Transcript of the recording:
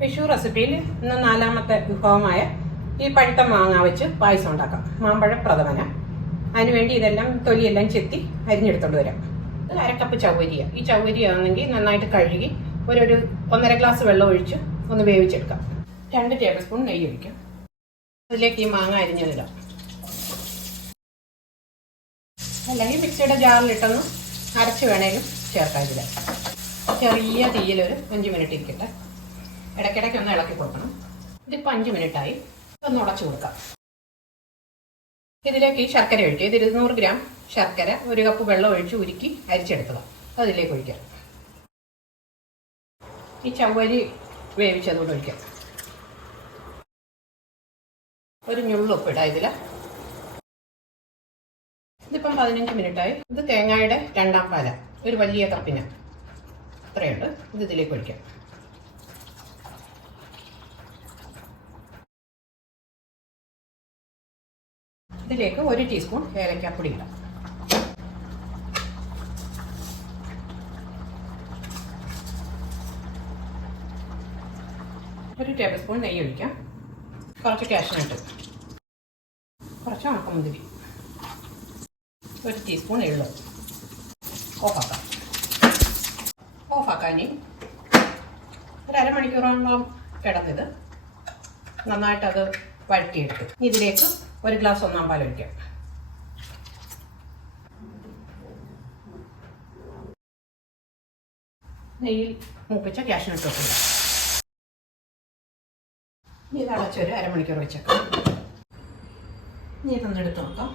വിഷു റെസിപ്പിയിൽ ഇന്ന് നാലാമത്തെ വിഭവമായ ഈ പഴുത്ത മാങ്ങ വെച്ച് പായസം ഉണ്ടാക്കാം. മാമ്പഴ പ്രഥമന. അതിനുവേണ്ടി ഇതെല്ലാം തൊലിയെല്ലാം ചെത്തി അരിഞ്ഞെടുത്തോണ്ട് വരാം. ഇത് അരക്കപ്പ് ചവ്വരിയ. ഈ ചവ്വരി ആണെങ്കിൽ നന്നായിട്ട് കഴുകി ഒരു 1.5 ഗ്ലാസ് വെള്ളം ഒഴിച്ച് ഒന്ന് വേവിച്ചെടുക്കാം. 2 ടേബിൾ സ്പൂൺ നെയ്യ് ഒഴിക്കാം. അതിലേക്ക് ഈ മാങ്ങ അരിഞ്ഞതിടാം. അല്ലെങ്കിൽ മിക്സിയുടെ ജാറിലിട്ടൊന്ന് അരച്ച് വേണേലും ചേർക്കാം. ഇതിൽ ചെറിയ തീയിലൊരു 5 മിനിറ്റ് ഇരിക്കട്ടെ. ഇടയ്ക്കിടയ്ക്ക് ഒന്ന് ഇളക്കി കൊടുക്കണം. ഇതിപ്പോൾ 5 മിനിറ്റായി. ഒന്ന് ഉടച്ചു കൊടുക്കാം. ഇതിലേക്ക് ഈ ശർക്കര ഒഴിക്കുക. ഇത് 200 ഗ്രാം ശർക്കര 1 കപ്പ് വെള്ളം ഒഴിച്ച് ഉരുക്കി അരിച്ചെടുത്തതാണ്. അതിലേക്ക് ഒഴിക്കാം. ഈ ചവ്വരി വേവിച്ചതുകൊണ്ട് ഒഴിക്കാം. ഒരു ഞുള്ളുപ്പിടാം ഇതിൽ. ഇതിപ്പം 15 മിനിറ്റായി. ഇത് തേങ്ങയുടെ 2ാം പാല, ഒരു വലിയ കപ്പിന് ഇത്രയുണ്ട്. ഇത് ഇതിലേക്ക് ഒഴിക്കാം. ഇതിലേക്ക് 1 ടീസ്പൂൺ ഏലക്കാപ്പൊടി ഇടാം. ഒരു ടേബിൾ സ്പൂൺ നെയ്യ് ഒഴിക്കാം. കുറച്ച് കാഷ്നട്ട്, കുറച്ച് ഉണക്കമുന്തിരി, 1 ടീസ്പൂൺ എള്ള്. ഓഫാക്കാം. ഇനി ഒരു അരമണിക്കൂറോളം കിടന്നിത് നന്നായിട്ടത് വഴറ്റിയെടുത്തു. ഇതിലേക്ക് 1 ഗ്ലാസ് 1ാം പാൽ ഒഴിക്കാം. നെയ്യിൽ മൂപ്പിച്ച കാഷ്നട്ട് വെക്കുക. ഇനി ഇത് അടച്ചൊരു അരമണിക്കൂർ വെച്ചേക്കാം. ഇനി ഇതൊന്നെടുത്ത് നോക്കാം.